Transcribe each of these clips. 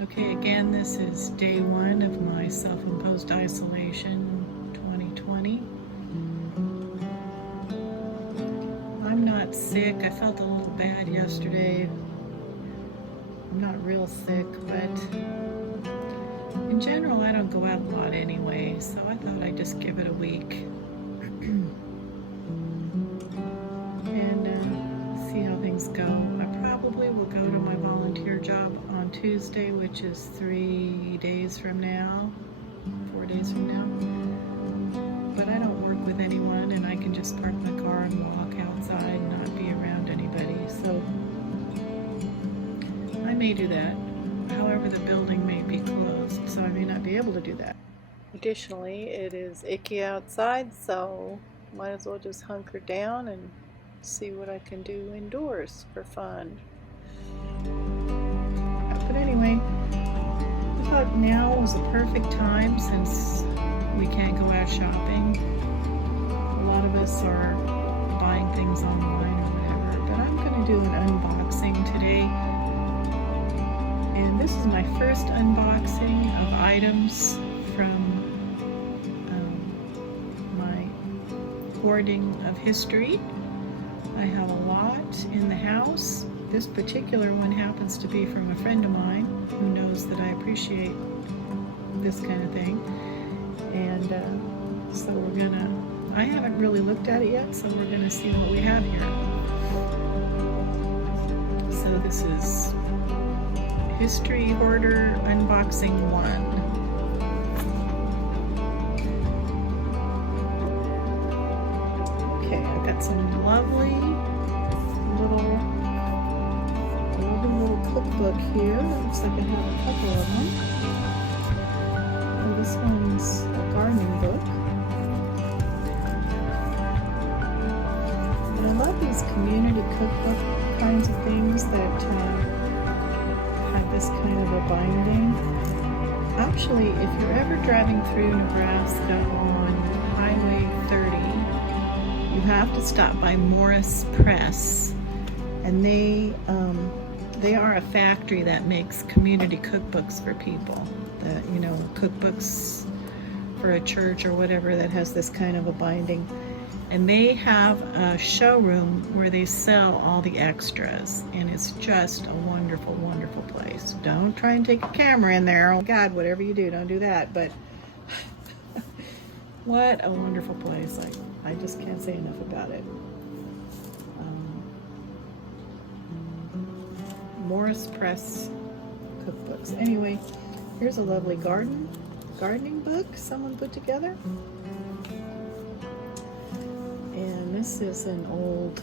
Okay, again, this is day one of my self-imposed isolation 2020. I'm not sick. I felt a little bad yesterday. I'm not real sick, but in general, I don't go out a lot anyway, so I thought I'd just give it a week and see how things go. I probably will go to my volunteer job on Tuesday, which is 3 days from now, 4 days from now. But I don't work with anyone, and I can just park my car and walk outside and not be around anybody. So I may do that. However, the building may be closed, so I may not be able to do that. Additionally, it is icky outside, so might as well just hunker down and see what I can do indoors for fun. But anyway, I thought now was the perfect time since we can't go out shopping. A lot of us are buying things online or whatever, but I'm going to do an unboxing today. And this is my first unboxing of items from my hoarding of history. I have a lot in the house. This particular one happens to be from a friend of mine who knows that I appreciate this kind of thing. And so I haven't really looked at it yet, so we're gonna see what we have here. So this is History Hoarder Unboxing 1. Okay, I've got some lovely little cookbook here. Looks like I have a couple of them. Oh, this one's a gardening book. But I love these community cookbook kinds of things that have this kind of a binding. Actually, if you're ever driving through Nebraska on Highway 30, you have to stop by Morris Press, and they are a factory that makes community cookbooks for people. Cookbooks for a church or whatever that has this kind of a binding. And they have a showroom where they sell all the extras, and it's just a wonderful, wonderful place. Don't try and take a camera in there. Oh God, whatever you do, don't do that. But what a wonderful place. I just can't say enough about it. Morris Press cookbooks. Anyway, here's a lovely gardening book someone put together. And this is an old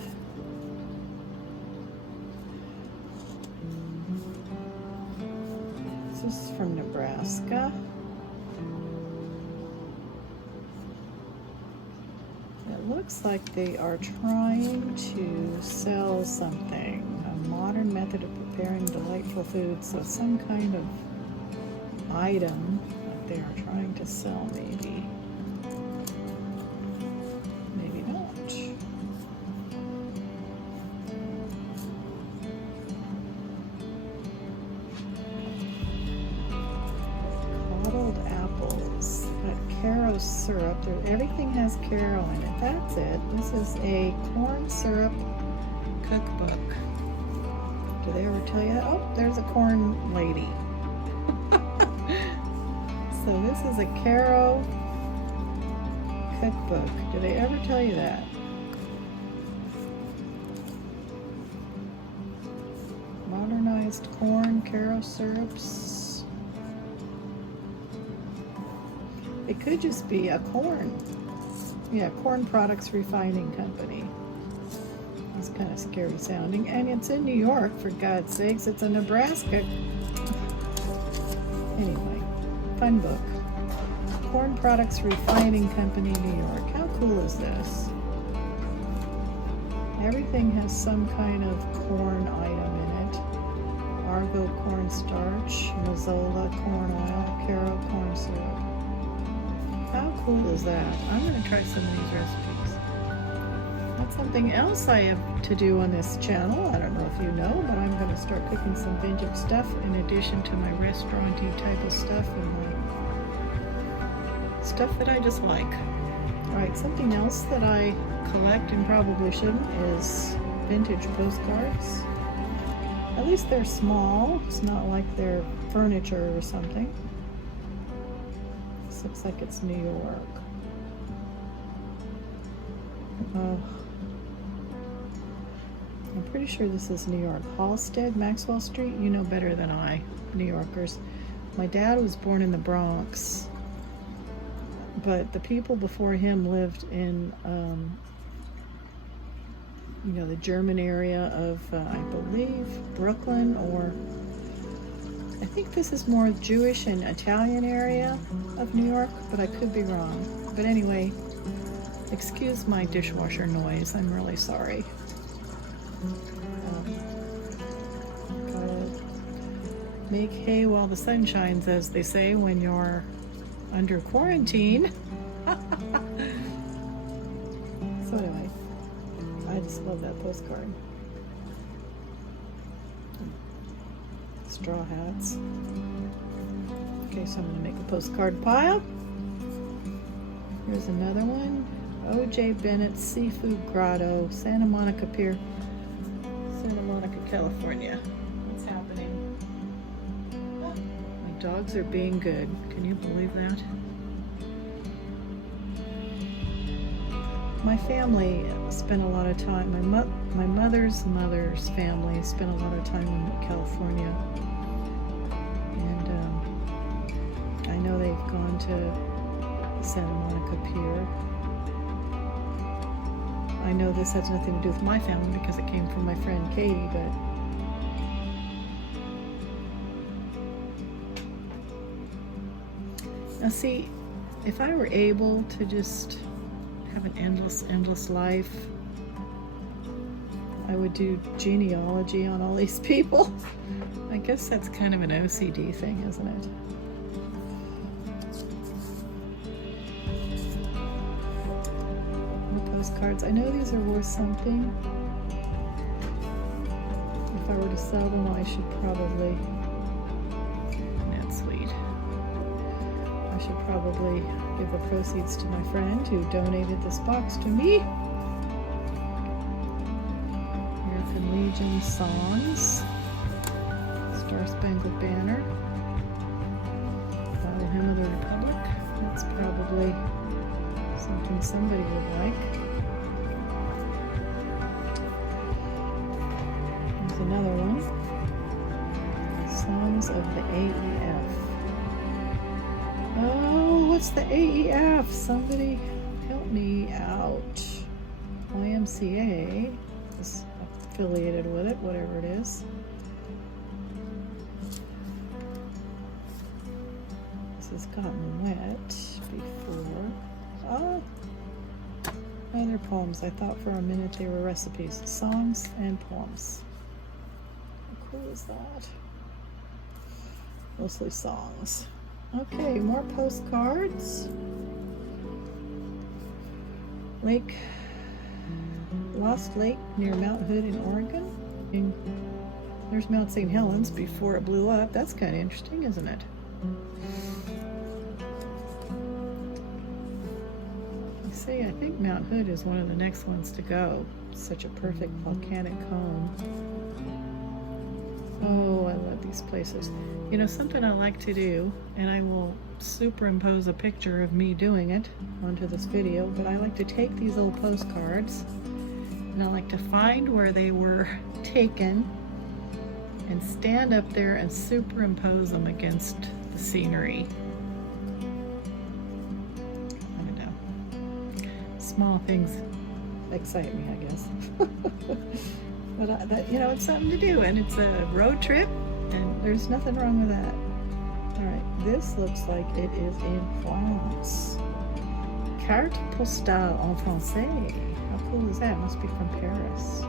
this is from Nebraska. It looks like they are trying to sell something. A modern method of preparing delightful food. So some kind of item that they are trying to sell, maybe. Maybe not. Bottled apples. Got Caro syrup. Everything has Caro in it. That's it. This is a corn syrup cookbook. Do they ever tell you? Oh, there's a corn lady. So this is a Caro cookbook. Do they ever tell you that? Modernized corn, Caro syrups. It could just be a corn products refining company. It's kind of scary sounding, and it's in New York, for God's sakes. It's a Nebraska. Anyway, fun book. Corn Products Refining Company, New York. How cool is this? Everything has some kind of corn item in it. Argo cornstarch, Mazola corn oil, Caro corn syrup. How cool is that? I'm going to try some of these recipes. That's something else I have to do on this channel. I don't know if you know, but I'm going to start cooking some vintage stuff in addition to my restaurant-y type of stuff and my stuff that I just like. Alright, something else that I collect and probably shouldn't is vintage postcards. At least they're small. It's not like they're furniture or something. This looks like it's New York. Oh. I'm pretty sure this is New York. Halsted, Maxwell Street. You know better than I, New Yorkers. My dad was born in the Bronx, but the people before him lived in, you know, the German area of, I believe, Brooklyn, or I think this is more Jewish and Italian area of New York, but I could be wrong. But anyway, excuse my dishwasher noise. I'm really sorry. Gotta make hay while the sun shines, as they say when you're under quarantine. So anyway, I just love that postcard. Straw hats. Okay, so I'm going to make a postcard pile. Here's another one. O.J. Bennett's Seafood Grotto, Santa Monica Pier, Santa Monica, California. What's happening? My dogs are being good. Can you believe that? My family spent a lot of time, my mother's family spent a lot of time in California. And I know they've gone to Santa Monica Pier. I know this has nothing to do with my family because it came from my friend Katie, but now see, if I were able to just have an endless life, I would do genealogy on all these people. I guess that's kind of an OCD thing, isn't it? Postcards. I know these are worth something. If I were to sell them, I should probably, that's sweet, I should probably give the proceeds to my friend who donated this box to me. American Legion songs, Star Spangled Banner, Battle Hymn of the Republic. That's probably something somebody would like. Here's another one. Songs of the AEF. Oh, what's the AEF? Somebody help me out. YMCA is affiliated with it, whatever it is. This has gotten wet before. Oh, they're poems. I thought for a minute they were recipes. Songs and poems. How cool is that? Mostly songs. Okay, more postcards. Lost Lake near Mount Hood in Oregon. And there's Mount St. Helens before it blew up. That's kind of interesting, isn't it? See, I think Mount Hood is one of the next ones to go. It's such a perfect volcanic cone. Oh, I love these places. You know, something I like to do, and I will superimpose a picture of me doing it onto this video, but I like to take these old postcards and I like to find where they were taken and stand up there and superimpose them against the scenery. Small things excite me, I guess. But that, you know, it's something to do, and it's a road trip, and there's nothing wrong with that. All right, this looks like it is in France. Carte postale en français. How cool is that? It must be from Paris.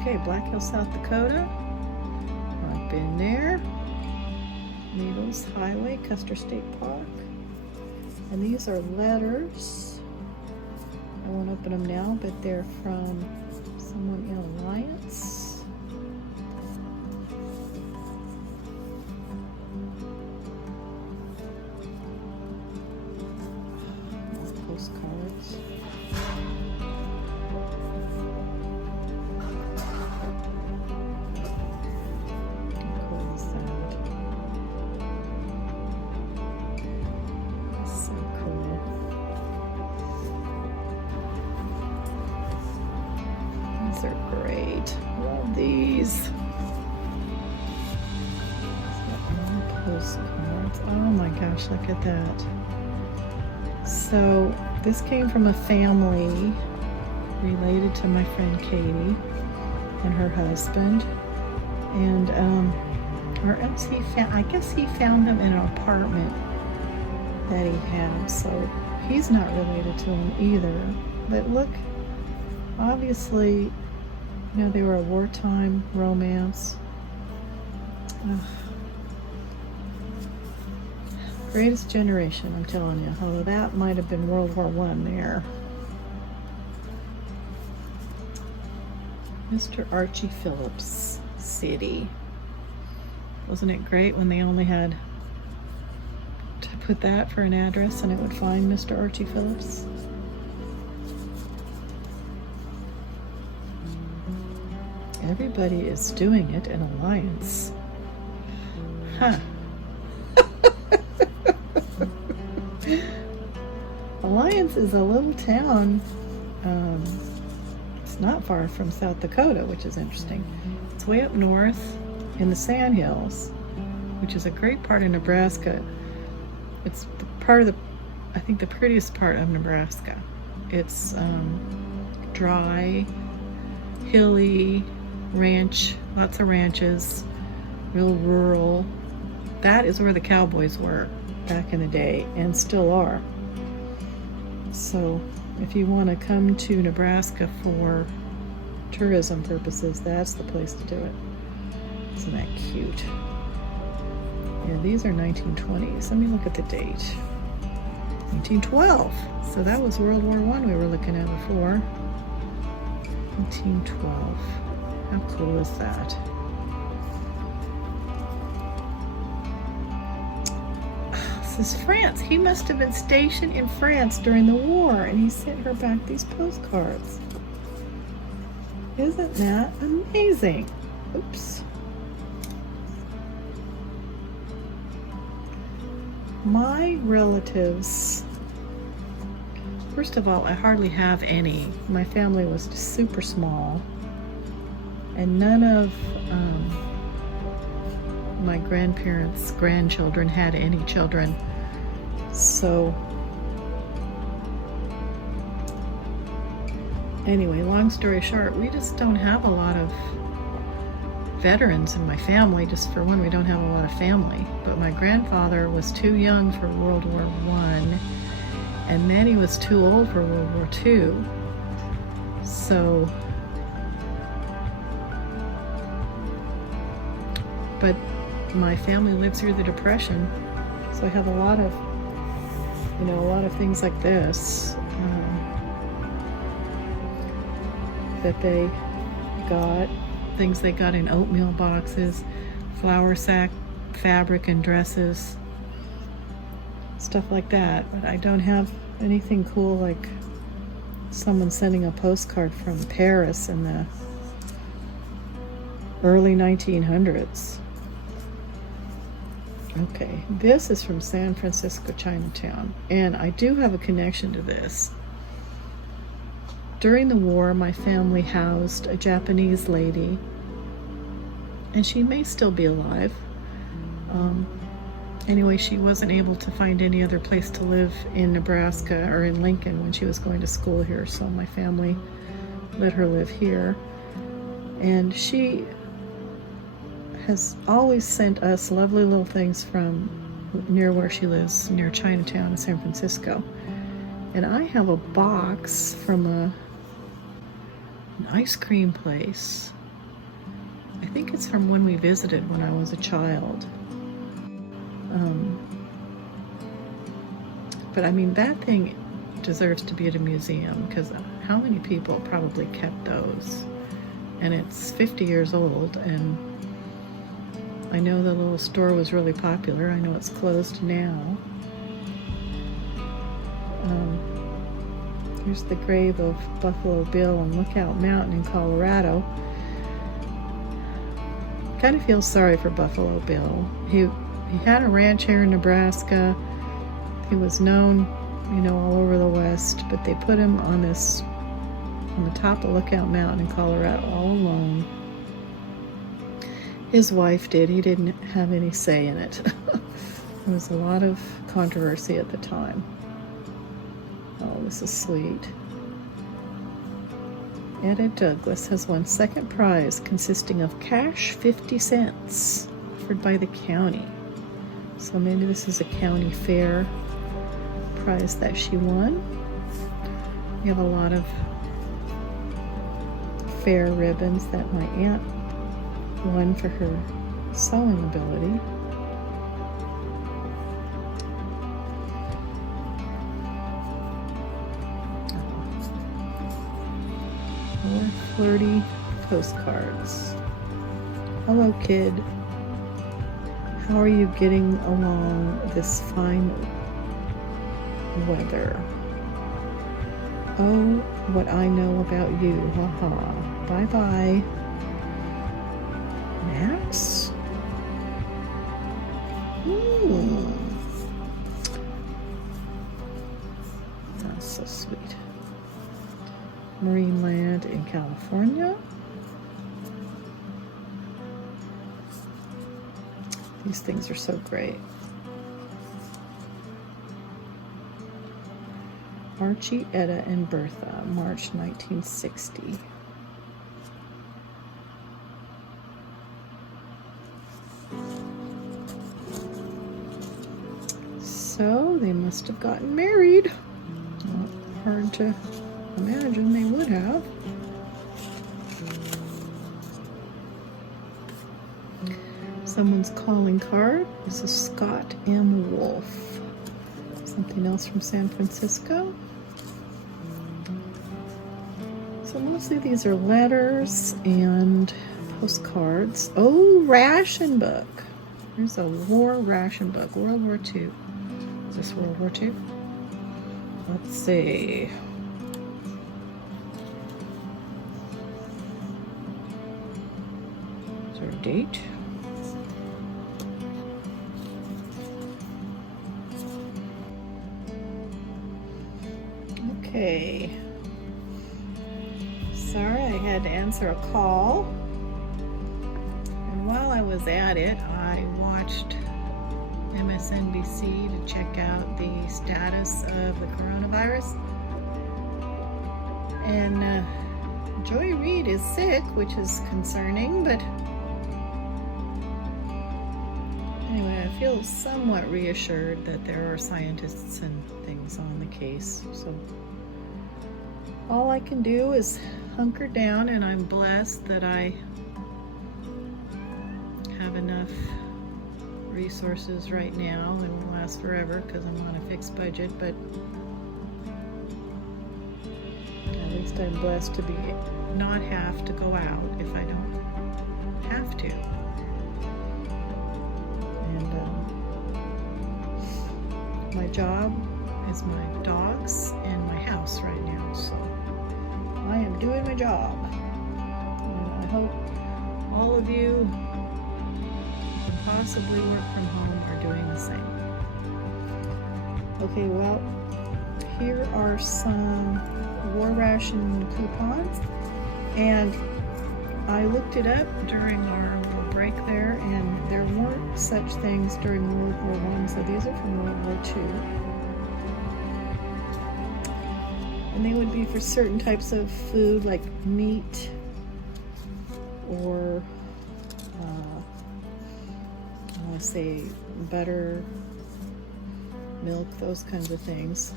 Okay, Black Hill, South Dakota. I've been there. Needles Highway, Custer State Park. And these are letters. I won't open them now, but they're from someone in Alliance. More postcards. Are great. Love these. More postcards. Oh my gosh, look at that. So this came from a family related to my friend Katie and her husband, and or else I guess he found them in an apartment that he had, so he's not related to him either. But look, obviously, you know, they were a wartime romance. Ugh. Greatest Generation, I'm telling you. Although that might have been World War I there. Mr. Archie Phillips City. Wasn't it great when they only had to put that for an address and it would find Mr. Archie Phillips? Everybody is doing it in Alliance. Huh. Alliance is a little town. It's not far from South Dakota, which is interesting. It's way up north in the Sandhills, which is a great part of Nebraska. It's the part of the, I think, the prettiest part of Nebraska. It's dry, hilly, ranch, lots of ranches, real rural. That is where the cowboys were back in the day and still are. So if you want to come to Nebraska for tourism purposes, that's the place to do it. Isn't that cute? Yeah, these are 1920s. Let me look at the date. 1912. So that was World War I we were looking at before. 1912. How cool is that? This is France. He must have been stationed in France during the war, and he sent her back these postcards. Isn't that amazing? Oops. My relatives, first of all, I hardly have any. My family was super small. And none of my grandparents' grandchildren had any children. So anyway, long story short, we just don't have a lot of veterans in my family. Just for one, we don't have a lot of family. But my grandfather was too young for World War I, and then he was too old for World War II. So, but my family lived through the Depression, so I have a lot of, a lot of things like this that they got, things they got in oatmeal boxes, flour sack fabric and dresses, stuff like that. But I don't have anything cool like someone sending a postcard from Paris in the early 1900s. Okay, this is from San Francisco, Chinatown, and I do have a connection to this. During the war, my family housed a Japanese lady, and she may still be alive. Anyway, she wasn't able to find any other place to live in Nebraska or in Lincoln when she was going to school here, so my family let her live here. And she has always sent us lovely little things from near where she lives, near Chinatown in San Francisco. And I have a box from an ice cream place. I think it's from when we visited when I was a child. But I mean, that thing deserves to be at a museum, because how many people probably kept those? And it's 50 years old, and I know the little store was really popular. I know it's closed now. Here's the grave of Buffalo Bill on Lookout Mountain in Colorado. Kind of feel sorry for Buffalo Bill. He had a ranch here in Nebraska. He was known, you know, all over the West, but they put him on the top of Lookout Mountain in Colorado all alone. His wife did. He didn't have any say in it. There was a lot of controversy at the time. Oh, this is sweet. Etta Douglas has won second prize consisting of cash 50 cents offered by the county. So maybe this is a county fair prize that she won. We have a lot of fair ribbons that my aunt won for her sewing ability. More flirty postcards. Hello, kid. How are you getting along this fine weather? Oh, what I know about you. Haha. Bye-bye. Max? That's so sweet. Marine Land in California. These things are so great. Archie, Etta, and Bertha, March 1960. So they must have gotten married. Not hard to imagine they would have. Someone's calling card is a Scott M. Wolf. Something else from San Francisco. So mostly these are letters and postcards. Oh, ration book. There's a war ration book, World War II. Is this World War II? Let's see. Is there a date? Okay. Sorry, I had to answer a call. And while I was at it, I watched MSNBC to check out the status of the coronavirus. And Joy Reid is sick, which is concerning, but anyway, I feel somewhat reassured that there are scientists and things on the case. So all I can do is hunker down, and I'm blessed that I have enough resources right now and will last forever because I'm on a fixed budget, but at least I'm blessed to be not have to go out if I don't have to. And my job is my dogs and my house right now, so I am doing my job. And I hope all of you who possibly work from home are doing the same. Okay, well, here are some war ration coupons, and I looked it up during our little break there, and there weren't such things during World War I, so these are from World War II. And they would be for certain types of food like meat or I want to say butter, milk, those kinds of things.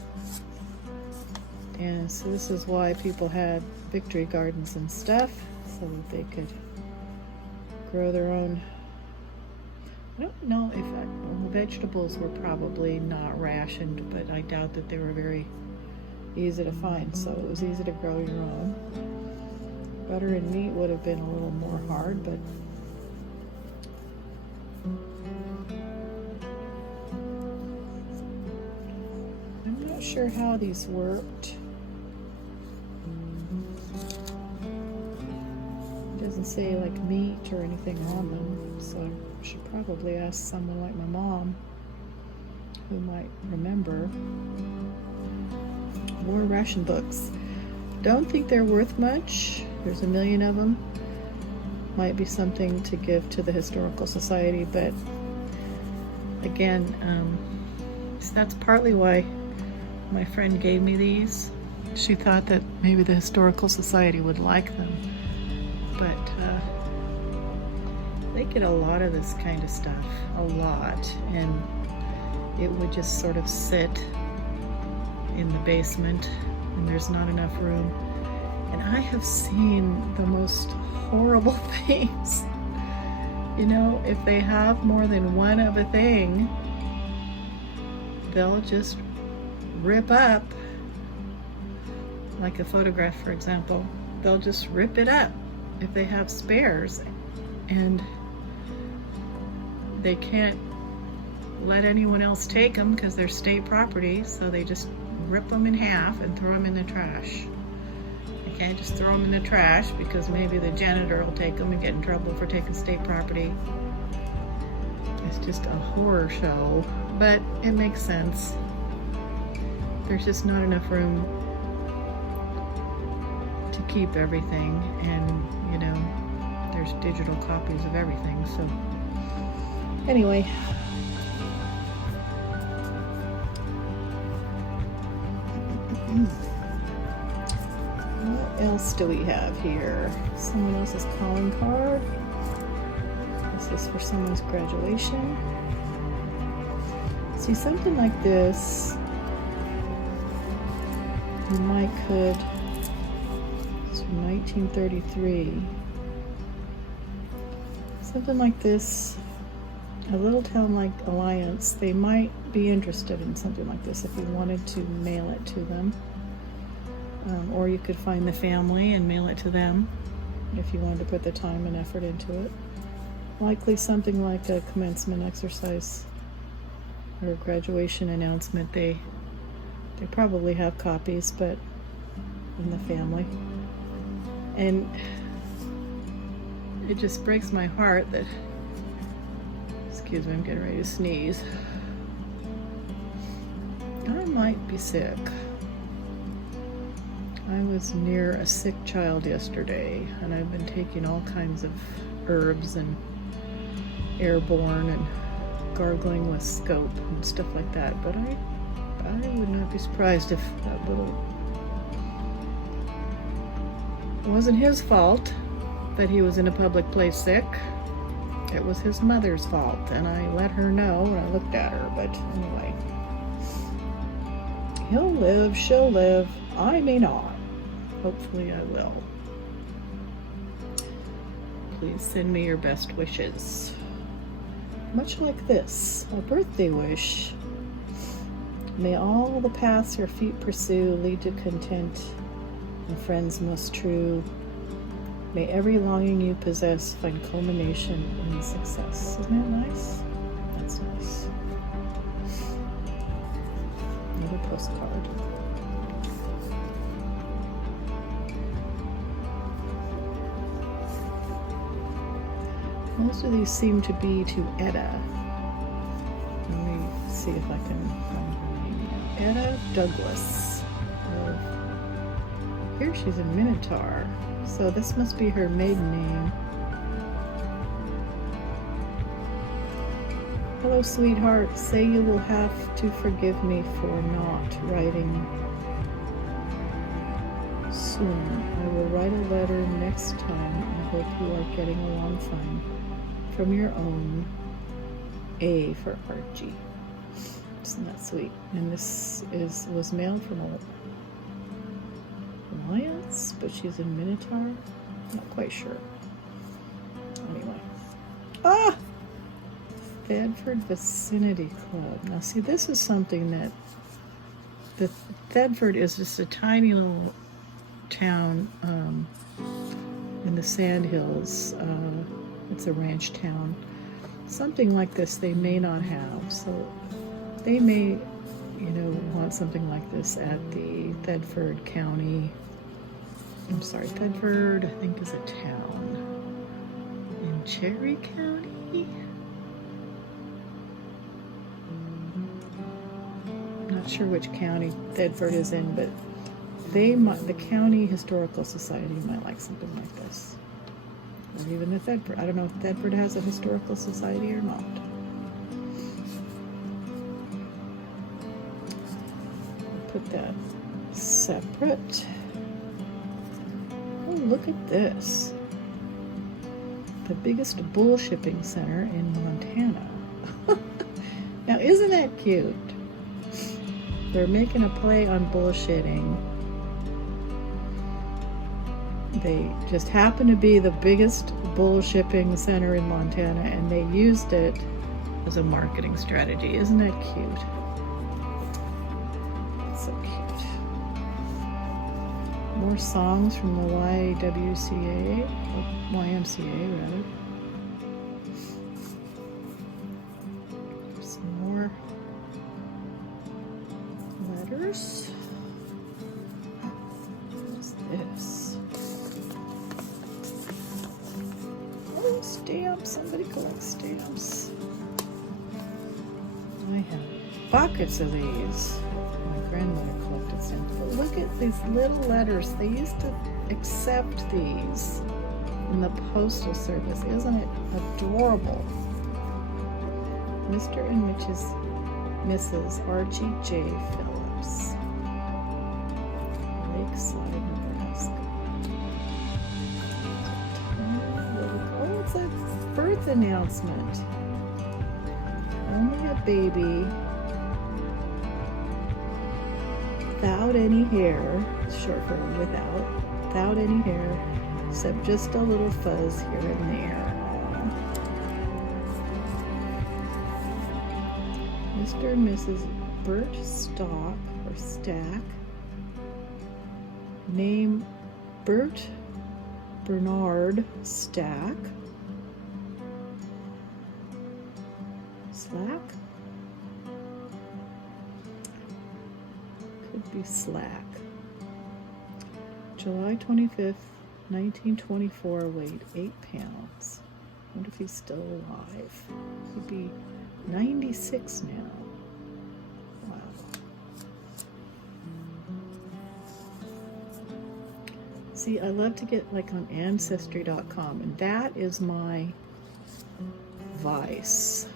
And so this is why people had victory gardens and stuff, so that they could grow their own I don't know if well, vegetables were probably not rationed, but I doubt that they were very easy to find, so it was easy to grow your own. Butter and meat would have been a little more hard, but I'm not sure how these worked. It doesn't say like meat or anything on them, so I should probably ask someone like my mom who might remember. More ration books. Don't think they're worth much. There's a million of them. Might be something to give to the Historical Society, but again, so that's partly why my friend gave me these. She thought that maybe the Historical Society would like them, but they get a lot of this kind of stuff, a lot, and it would just sort of sit in the basement and there's not enough room. And I have seen the most horrible things. You know, if they have more than one of a thing, they'll just rip up, like a photograph, for example. They'll just rip it up if they have spares, and they can't let anyone else take them because they're state property, so they just rip them in half and throw them in the trash. You can't just throw them in the trash because maybe the janitor will take them and get in trouble for taking state property. It's just a horror show, but it makes sense. There's just not enough room to keep everything, and you know, there's digital copies of everything, so anyway. What else do we have here? Someone else's calling card. This is for someone's graduation. See, something like this, you might could, it's from 1933. Something like this, a little town like Alliance, they might be interested in something like this if you wanted to mail it to them. Or you could find the family and mail it to them if you wanted to put the time and effort into it. Likely something like a commencement exercise or a graduation announcement. They probably have copies, but in the family. And it just breaks my heart that, excuse me, I'm getting ready to sneeze. I might be sick. I was near a sick child yesterday, and I've been taking all kinds of herbs and airborne and gargling with scope and stuff like that, but I would not be surprised if that little... It wasn't his fault that he was in a public place sick. It was his mother's fault, and I let her know when I looked at her, but anyway. He'll live, she'll live, I may not. Hopefully I will. Please send me your best wishes. Much like this, a birthday wish. May all the paths your feet pursue lead to content and friends most true. May every longing you possess find culmination in success. Isn't that nice? That's nice. Another postcard. Most of these seem to be to Etta. Let me see if I can find her name. Etta Douglas. Here she's in Minotaur, so this must be her maiden name. Hello, sweetheart. Say you will have to forgive me for not writing soon. I will write a letter next time. I hope you are getting along fine. From your own, A for Archie. Isn't that sweet? And this was mailed from Alliance, but she's in Minotaur. Not quite sure. Anyway. Ah! Thedford Vicinity Club. Now see, this is something that the Thedford is just a tiny little town in the Sandhills. It's a ranch town. Something like this they may not have, so they may, you know, want something like this at the Thedford County. I'm sorry, Thedford, I think, is a town in Cherry County. Not sure which county Thedford is in, but the County Historical Society might like something like this. Or even the Thedford. I don't know if Thedford has a historical society or not. I'll put that separate. Oh, look at this. The biggest bull shipping center in Montana. Now, isn't that cute? They're making a play on bullshitting. They just happen to be the biggest bull shipping center in Montana, and they used it as a marketing strategy. Isn't that cute? So cute. More songs from the YWCA, or YMCA rather. Some more letters. What's this? Oh, stamps. Somebody collects stamps. I have buckets of these. My grandmother collected stamps. But look at these little letters. They used to accept these in the Postal Service. Isn't it adorable? Mr. and Mrs. Archie J. Phillips, Lakeside, Nebraska. Oh, it's a birth announcement. Only a baby without any hair, short for without any hair, except just a little fuzz here and there. Mr. and Mrs. Bert Stock or Stack. Name Bert Bernard Stack. Slack? Could be Slack. July 25th, 1924, weighed 8 pounds. I wonder if he's still alive. He'd be 96 now. Wow. See, I love to get like on Ancestry.com, and that is my vice.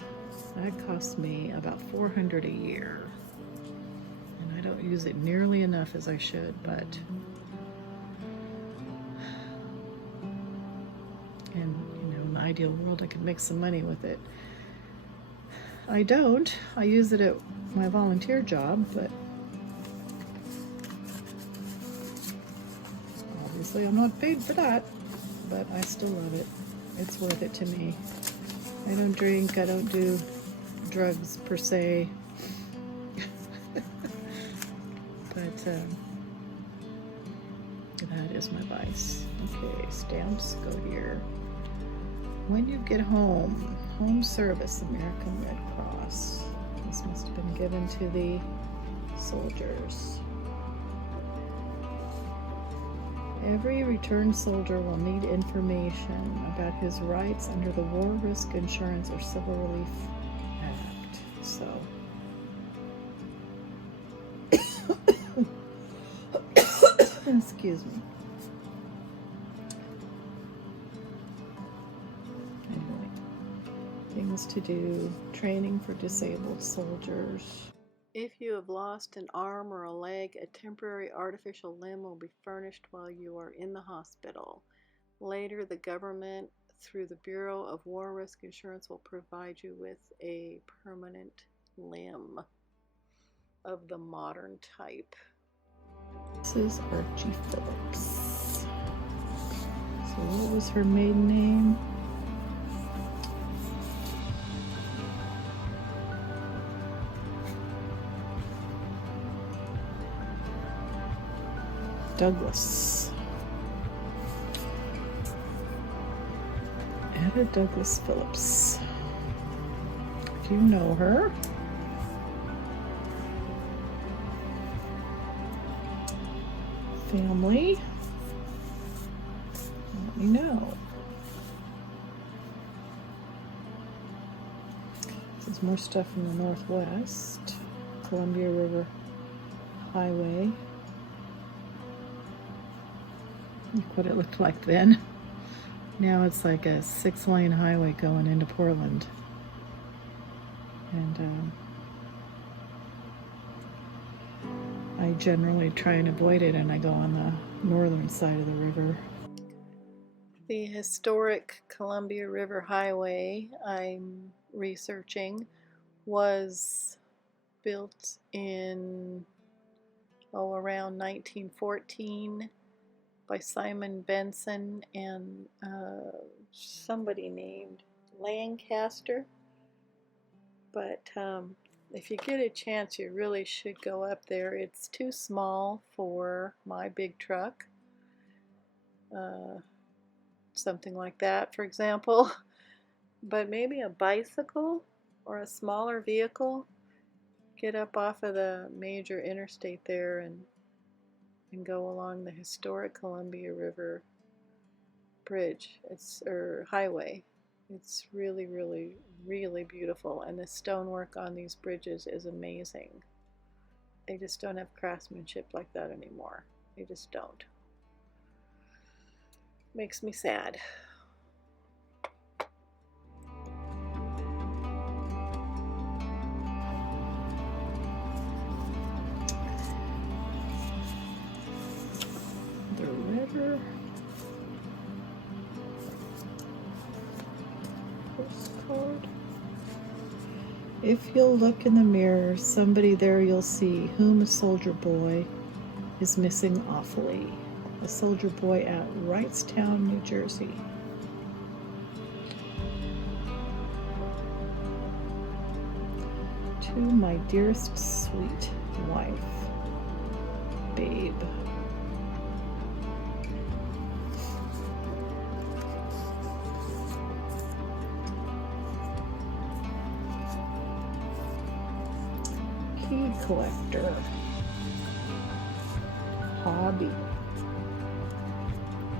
That costs me about $400 a year. And I don't use it nearly enough as I should, but in an ideal world I could make some money with it. I don't. I use it at my volunteer job, but obviously I'm not paid for that, but I still love it. It's worth it to me. I don't drink, I don't do drugs per se, but that is my vice. Okay, stamps go here. When you get home, home service, American Red Cross. This must have been given to the soldiers. Every returned soldier will need information about his rights under the War Risk Insurance or Civil Relief Act. So, excuse me. Anyway, things to do, training for disabled soldiers. If you have lost an arm or a leg, a temporary artificial limb will be furnished while you are in the hospital. Later, the government, through the Bureau of War Risk Insurance, will provide you with a permanent limb of the modern type. This is Archie Phillips. So what was her maiden name? Douglas. Etta Douglas Phillips. Do you know her? Family. Let me know. There's more stuff from the Northwest. Columbia River Highway. Look what it looked like then. Now it's like a 6-lane highway going into Portland. And I generally try and avoid it, and I go on the northern side of the river. The historic Columbia River Highway I'm researching was built in around 1914 by Simon Benson and somebody named Lancaster. But if you get a chance, you really should go up there. It's too small for my big truck. Something like that, for example. But maybe a bicycle or a smaller vehicle. Get up off of the major interstate there and go along the historic Columbia River Bridge. Or highway. It's really, really, really beautiful, and the stonework on these bridges is amazing. They just don't have craftsmanship like that anymore. They just don't. Makes me sad. The river. Postcard. If you'll look in the mirror, somebody there you'll see whom a soldier boy is missing awfully. A soldier boy at Wrightstown, New Jersey. To my dearest sweet wife, Babe. Key collector. Hobby.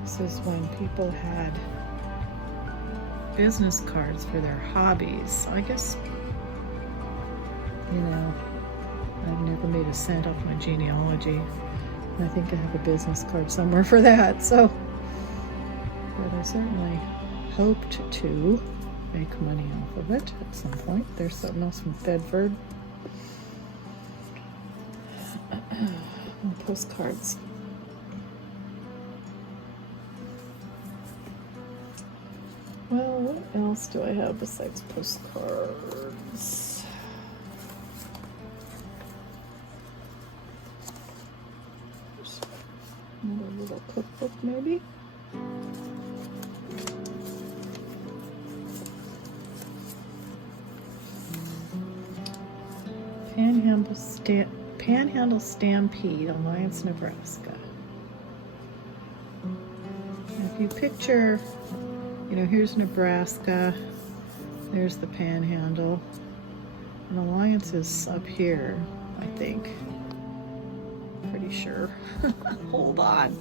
This is when people had business cards for their hobbies. I guess, you know, I've never made a cent off my genealogy. I think I have a business card somewhere for that, so. But I certainly hoped to make money off of it at some point. There's something else from Bedford. Postcards. Well, what else do I have besides postcards? Another little cookbook, maybe? Panhandle Stampede, Alliance, Nebraska. Now, if you picture, you know, here's Nebraska, there's the Panhandle, and Alliance is up here, I think. Pretty sure. Hold on.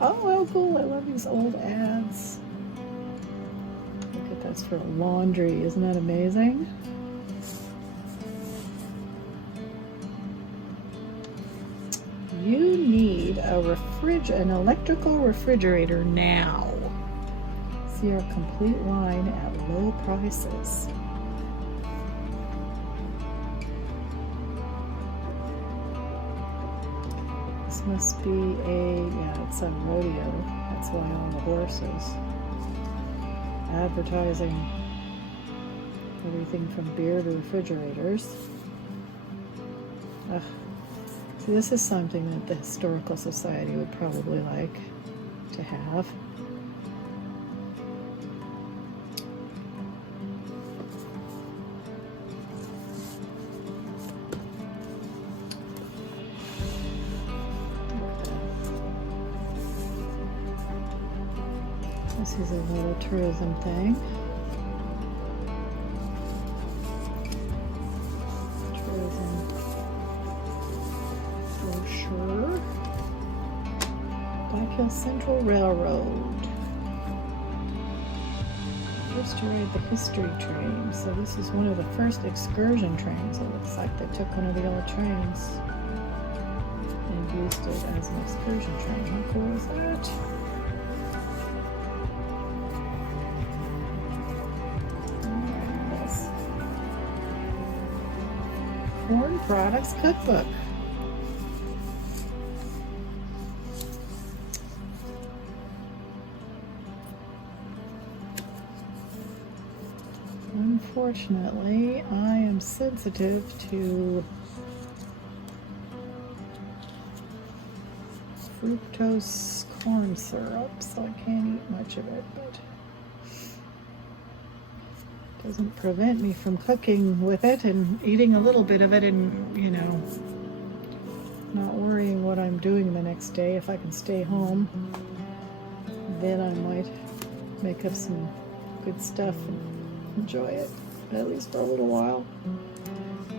Oh, cool. I love these old ads. Look at that's for laundry. Isn't that amazing? You need an electrical refrigerator now. See our complete line at low prices. This must be it's a rodeo. That's why all the horses. Advertising everything from beer to refrigerators. See, this is something that the Historical Society would probably like to have. This is a little tourism thing. Tourism brochure. Black Hills Central Railroad. First to ride the history train. So this is one of the first excursion trains. It looks like they took one of the old trains and used it as an excursion train. How cool is that? Hoarder Products Cookbook. Unfortunately, I am sensitive to fructose corn syrup, so I can't eat much of it, but doesn't prevent me from cooking with it and eating a little bit of it and, you know, not worrying what I'm doing the next day. If I can stay home, then I might make up some good stuff and enjoy it, at least for a little while.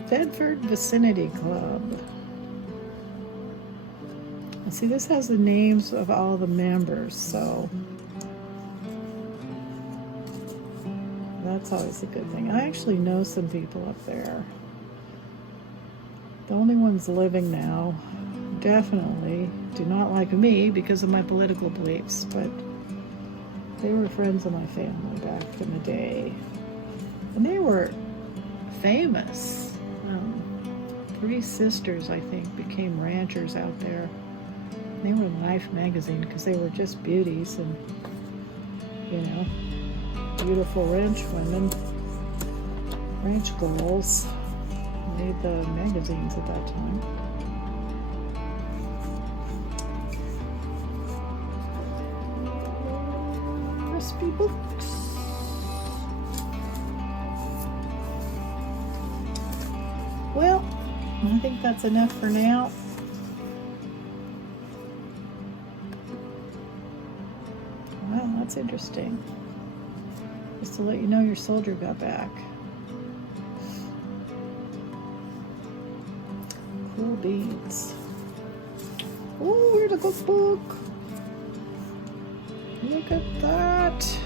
Bedford Vicinity Club. And see, this has the names of all the members, so that's always a good thing. I actually know some people up there. The only ones living now definitely do not like me because of my political beliefs, but they were friends of my family back in the day. And they were famous. 3 sisters, I think, became ranchers out there. They were in Life magazine because they were just beauties and, you know, beautiful ranch women, ranch girls, made the magazines at that time. Recipe books. Well, I think that's enough for now. Wow, that's interesting. Just to let you know your soldier got back. Cool beans. Oh, here's a cookbook. Look at that.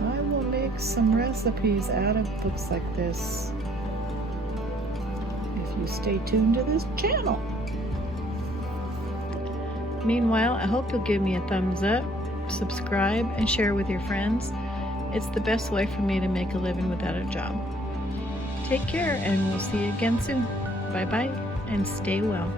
I will make some recipes out of books like this if you stay tuned to this channel. Meanwhile, I hope you'll give me a thumbs up, subscribe, and share with your friends. It's the best way for me to make a living without a job. Take care, and we'll see you again soon. Bye-bye, and stay well.